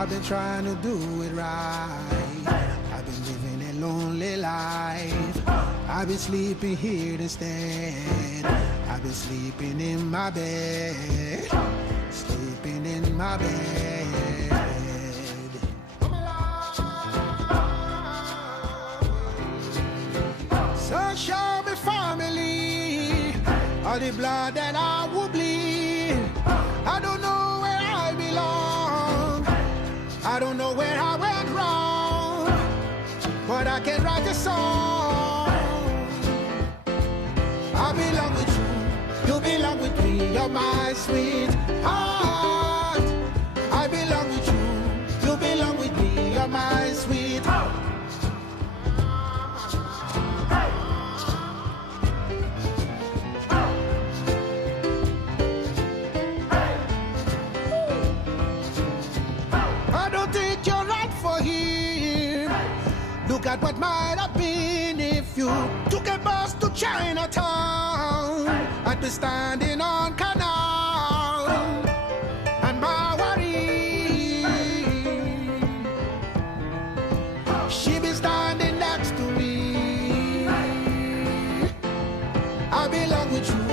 I've been trying to do it right. I've been living a lonely life. I've been sleeping here instead. I've been sleeping in my bed. Sleeping in my bed. So show me family, all the blood that I will bleed. I don't know where I belong. I don't know where I went wrong, but I can write a song. I belong with you, you belong with me. You're my sweetheart. I belong with you, you belong with me. You're my sweetheart. Look at what might have been if you took a bus to Chinatown. I'd be standing on Canal and Mawari. She'd be standing next to me. I belong with you,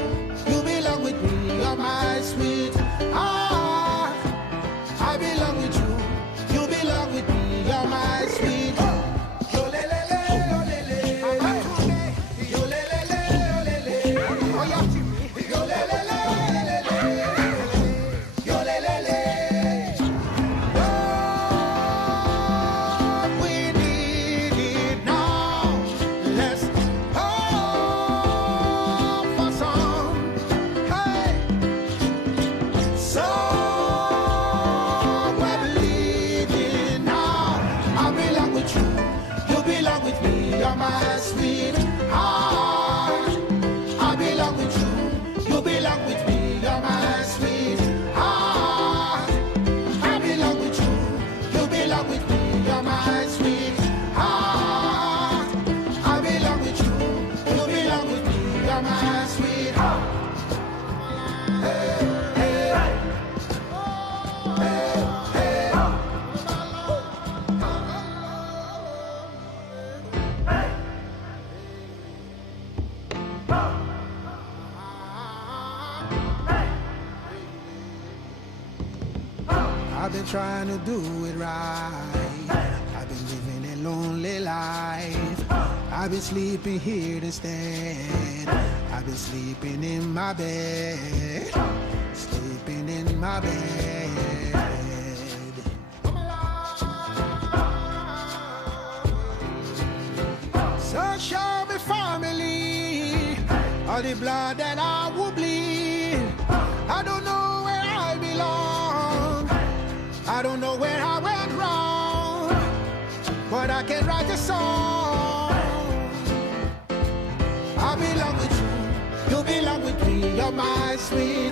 you belong with me. You're my sweetheart. I belong with you, you belong with me. You're my sweetheart. I've been trying to do it right. I've been living a lonely life. I've been sleeping here instead. I've been sleeping in my bed. Sleeping in my bed. So show me family, all the blood that I will bleed. I don't know where I belong. I don't know where I went wrong, but I can write a song. I belong with you, you belong with me. You're my sweet.